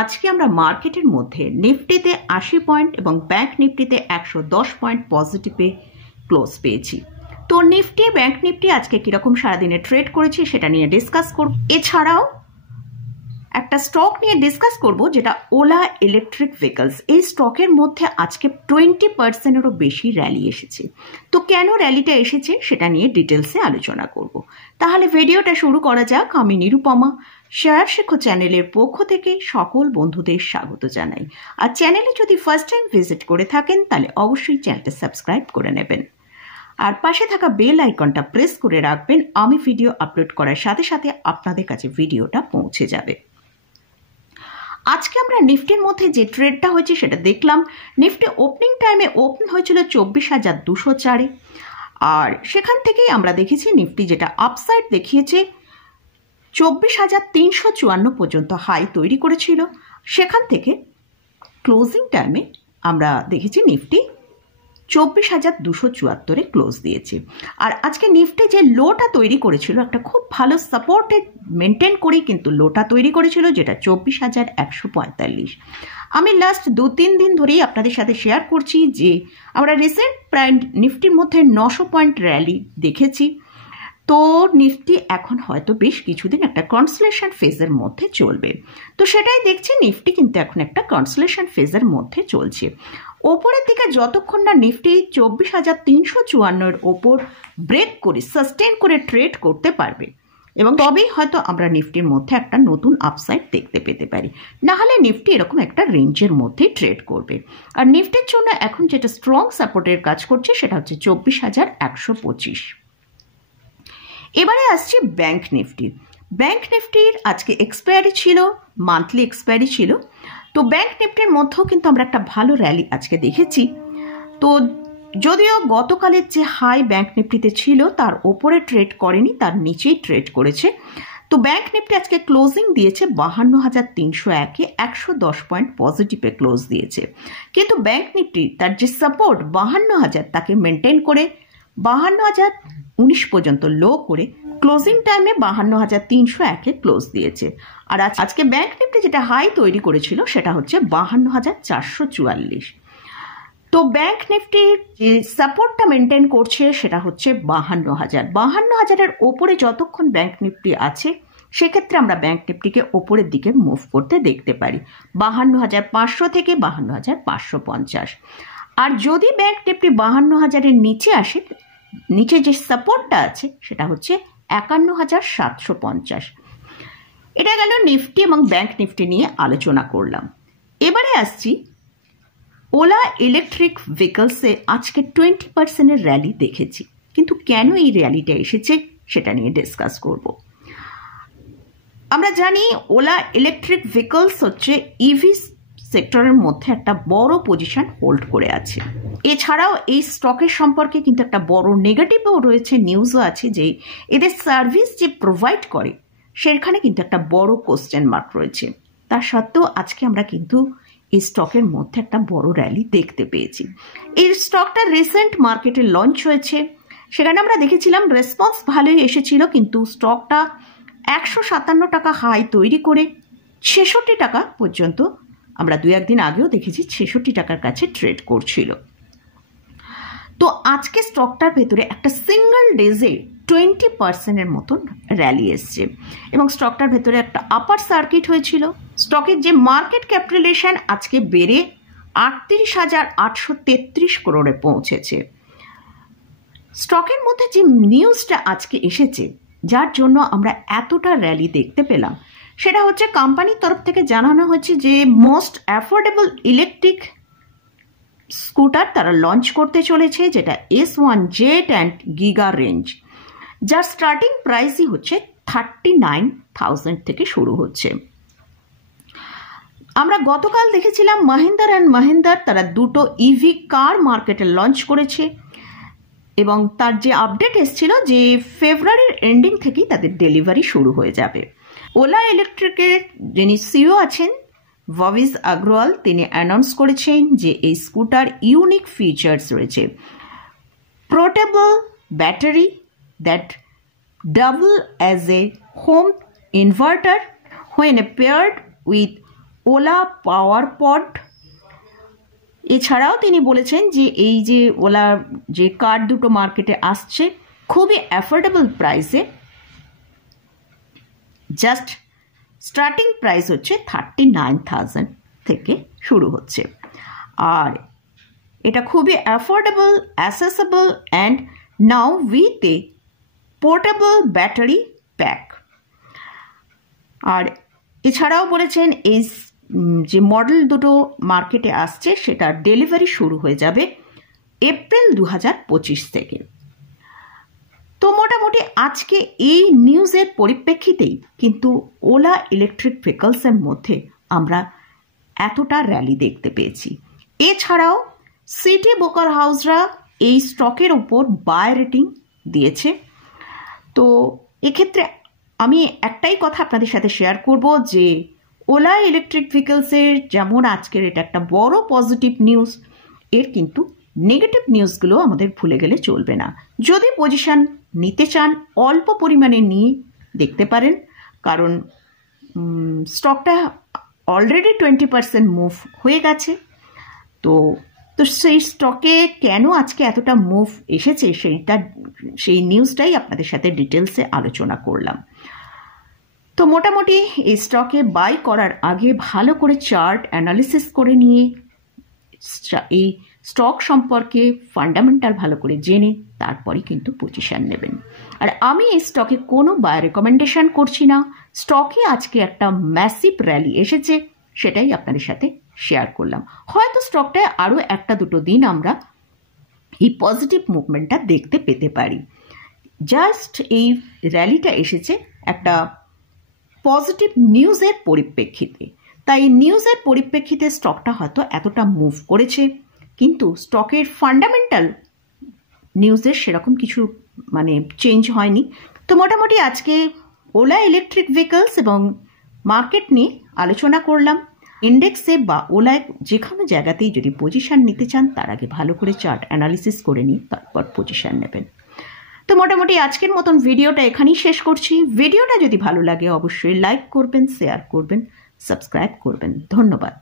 আজকে আমরা মার্কেটের মধ্যে নিফটিতে 80 পয়েন্ট এবং ব্যাংক নিফটিতে 110 পয়েন্ট পজিটিভে ক্লোজ পেয়েছি। তো নিফটি ব্যাংক নিফটি আজকে কিরকম সারাদিনে ট্রেড করেছি সেটা নিয়ে ডিসকাস করব। এছাড়াও একটা স্টক নিয়ে ডিসকাস করব যেটা ওলা ইলেকট্রিক ভেহিকলস। এই স্টকের মধ্যে আজকে 20%-এরও বেশি র্যালি এসেছে। তো কেন র্যালিটা এসেছে সেটা নিয়ে ডিটেলসে আলোচনা করব। তাহলে ভিডিওটা শুরু করা যাক। আমি নিরুপমা শেয়ার শেখো চ্যানেলের পক্ষ থেকে সকল বন্ধুদের স্বাগত জানাই। আর চ্যানেলে যদি ফার্স্ট টাইম ভিজিট করে থাকেন তাহলে অবশ্যই চ্যানেলটা সাবস্ক্রাইব করে নেবেন আর পাশে থাকা বেল আইকনটা প্রেস করে রাখবেন। আমি ভিডিও আপলোড করার সাথে সাথে আপনাদের কাছে ভিডিওটা পৌঁছে যাবে। আজকে আমরা নিফটির মধ্যে যে ট্রেডটা হয়েছে সেটা দেখলাম। নিফটি ওপেনিং টাইমে ওপেন হয়েছিল 24,204-এ, আর সেখান থেকেই আমরা দেখেছি নিফটি যেটা আপসাইড দেখিয়েছে 24,354 পর্যন্ত হাই তৈরি করেছিল। সেখান থেকে ক্লোজিং টাইমে আমরা দেখেছি নিফটি 24,274-এ ক্লোজ দিয়েছে। আর আজকে নিফটি যে লোটা তৈরি করেছিল একটা খুব ভালো সাপোর্টে মেনটেন করেই কিন্তু লোটা তৈরি করেছিল, যেটা 24,145। আমি লাস্ট 2-3 দিন ধরেই আপনাদের সাথে শেয়ার করছি যে আমরা রিসেন্ট প্রায় নিফটির মধ্যে 900 পয়েন্ট র্যালি দেখেছি। তো নিফটি এখন হয়তো বেশ কিছুদিন একটা কনসোলেশন ফেজের মধ্যে চলবে। তো সেটাই দেখছি, নিফটি কিন্তু এখন একটা কনসোলেশন ফেজের মধ্যে চলছে। ওপরের দিকে যতক্ষণ না নিফটি 24,354-এর ওপর ব্রেক করে সাস্টেন করে ট্রেড করতে পারবে এবং তবেই হয়তো আমরা নিফটির মধ্যে একটা নতুন আপসাইড দেখতে পেতে পারি। না হলে নিফটি এরকম একটা রেঞ্জের মধ্যে ট্রেড করবে। আর নিফটির জন্য এখন যেটা স্ট্রং সাপোর্টের কাজ করছে সেটা হচ্ছে 24,125। এবারে আসছি ব্যাংক নিফটি। ব্যাংক নিফটির আজকে এক্সপায়ারি ছিল, মান্থলি এক্সপায়ারি ছিল। তো ব্যাংক নিফটির মধ্যেও কিন্তু আমরা একটা ভালো র্যালি আজকে দেখেছি। তো যদিও গতকালের যে হাই ব্যাংক নিফটিতে ছিল তার ওপরে ট্রেড করেনি, তার নিচেই ট্রেড করেছে। তো ব্যাংক নিফটি আজকে ক্লোজিং দিয়েছে 52,301-এ, 110 পয়েন্ট পজিটিভে ক্লোজ দিয়েছে। কিন্তু ব্যাংক নিফটি তার যে সাপোর্ট 52,000 তাকে মেনটেন করে 52,019 পর্যন্ত লো করে ক্লোজিং টাইমে 52,301-এ ক্লোজ দিয়েছে। আর আজকে ব্যাংক নিফটি যেটা হাই তৈরি করেছিল সেটা হচ্ছে 52,444। তো ব্যাংক নিফটির যে সাপোর্টটা মেনটেন করছে সেটা হচ্ছে 52,000। 52,000-এর ওপরে যতক্ষণ ব্যাংক নিফটি আছে সেক্ষেত্রে আমরা ব্যাংক নিফটিকে ওপরের দিকে মুভ করতে দেখতে পারি 52,500 থেকে 52,550। আর যদি ব্যাংক নিফটি 52,000-এর নিচে আসে, নিচে যে সাপোর্টটা আছে সেটা হচ্ছে 51,750। এটা গেল নিফটি এবং ব্যাংক নিফটি নিয়ে আলোচনা করলাম। এবারে আসছি ওলা ইলেকট্রিক ভেহিকলসে আজকে 20%-এর র্যালি দেখেছি। কিন্তু কেন এই র্যালিটা এসেছে সেটা নিয়ে ডিসকাস করব। আমরা জানি ওলা ইলেকট্রিক ভেহিকলস হচ্ছে ইভি সেক্টরের মধ্যে একটা বড় পজিশন হোল্ড করে আছে। এছাড়াও এই স্টকের সম্পর্কে কিন্তু একটা বড় নেগেটিভও রয়েছে, নিউজও আছে যে এদের সার্ভিস যে প্রোভাইড করে সেখানে কিন্তু একটা বড় কোশ্চেন মার্ক রয়েছে। তার সত্ত্বেও আজকে আমরা কিন্তু এই স্টকের মধ্যে একটা বড় র্যালি দেখতে পেয়েছি। এই স্টকটা রিসেন্ট মার্কেটে লঞ্চ হয়েছে, সেখানে আমরা দেখেছিলাম রেসপন্স ভালোই এসেছিল, কিন্তু স্টকটা 157 টাকা হাই তৈরি করে 66 টাকা পর্যন্ত আমরা 2-1 দিন আগেও দেখেছি 66 টাকার কাছে ট্রেড করছিল। তো আজকে স্টকটার ভেতরে একটা সিঙ্গল ডেজে 20%-এর মতন র্যালি এসছে এবং স্টকটার ভেতরে একটা আপার সার্কিট হয়েছিল। স্টকের যে মার্কেট ক্যাপিটালাইজেশন আজকে বেড়ে 38,833 করোড়ে পৌঁছেছে। স্টকের মধ্যে যে নিউজটা আজকে এসেছে যার জন্য আমরা এতটা র্যালি দেখতে পেলাম সেটা হচ্ছে কোম্পানির তরফ থেকে জানানো হয়েছে যে মোস্ট অ্যাফোর্ডেবল ইলেকট্রিক স্কুটার তারা লঞ্চ করতে চলেছে, যেটা S1 jet and giga range, যার স্টার্টিং প্রাইসই হচ্ছে 39,000 থেকে শুরু হচ্ছে। আমরা গতকাল দেখেছিলাম মহিন্দ্রা অ্যান্ড মহিন্দ্রা তারা দুটো ইভি কার মার্কেটে লঞ্চ করেছে এবং তার যে আপডেট এসেছিল যে ফেব্রুয়ারির এন্ডিং থেকেই তাদের ডেলিভারি শুরু হয়ে যাবে। ওলা ইলেকট্রিকের যিনি সিইও আছেন ভাবিজ আগরওয়াল, তিনি অ্যানাউন্স করেছেন যে এই স্কুটার ইউনিক ফিচার্স রয়েছে। Portable battery that double as a home inverter when paired with Ola power pod, এছাড়াও তিনি বলেছেন যে এই যে ওলার যে কার দুটো মার্কেটে আসছে খুবই অ্যাফোর্ডেবল প্রাইসে, জাস্ট স্টার্টিং প্রাইস হচ্ছে 39,000 থেকে শুরু হচ্ছে। আর এটা খুবই affordable, accessible and now with a portable battery pack. আর এছাড়াও বলেছেন এই যে মডেল দুটো মার্কেটে আসছে সেটার ডেলিভারি শুরু হয়ে যাবে এপ্রিল 2025 থেকে। তো মোটামুটি আজকে এই নিউজের পরিপ্রেক্ষিতেই কিন্তু ওলা ইলেকট্রিক ভেহিকলসের মধ্যে আমরা এতটা র্যালি দেখতে পেয়েছি। এছাড়াও সিটি ব্রোকার হাউসরা এই স্টকের উপর বাই রেটিং দিয়েছে। তো এক্ষেত্রে আমি একটাই কথা আপনাদের সাথে শেয়ার করব যে ওলা ইলেকট্রিক ভেহিকলসের যেমন আজকের এটা একটা বড় পজিটিভ নিউজ, এর কিন্তু নেগেটিভ নিউজগুলো আমাদের ভুলে গেলে চলবে না। যদি পজিশন নিতে চান অল্প পরিমাণে নিয়ে দেখতে পারেন, কারণ স্টকটা অলরেডি 20% মুভ হয়ে গেছে। তো সেই স্টকে কেন আজকে এতটা মুভ এসেছে সেই নিউজটাই আপনাদের সাথে ডিটেলসে আলোচনা করলাম। তো মোটামুটি এই স্টকে বাই করার আগে ভালো করে চার্ট অ্যানালিসিস করে নিয়ে এই স্টক সম্পর্কে ফান্ডামেন্টাল ভালো করে জেনে তারপরে কিন্তু পজিশন নেবেন। আর আমি এই স্টকে কোনো বাই রেকমেন্ডেশন করছি না। স্টকে আজকে একটা ম্যাসিভ র্যালি এসেছে, সেটাই আপনাদের সাথে শেয়ার করলাম। হয়তো স্টকটায় আরও একটা দুটো দিন আমরা এই পজিটিভ মুভমেন্টটা দেখতে পেতে পারি। জাস্ট এই র্যালিটা এসেছে একটা পজিটিভ নিউজের পরিপ্রেক্ষিতে, তাই নিউজের পরিপ্রেক্ষিতে স্টকটা হয়তো এতটা মুভ করেছে, কিন্তু স্টকের ফান্ডামেন্টাল নিউজের সেরকম কিছু চেঞ্জ হয়নি। তো মোটামুটি আজকে ওলা ইলেকট্রিক ভেহিকলস এবং মার্কেট নিয়ে আলোচনা করলাম। ইন্ডেক্সে বা ওলায় যে কোনো জায়গাতেই যদি পজিশন নিতে চান তার আগে ভালো করে চার্ট অ্যানালিসিস করে নিয়ে তারপর পজিশন নেবেন। তো মোটামুটি আজকের মতন ভিডিওটা এখানেই শেষ করছি। ভিডিওটা যদি ভালো লাগে অবশ্যই লাইক করবেন, শেয়ার করবেন, সাবস্ক্রাইব করবেন। ধন্যবাদ।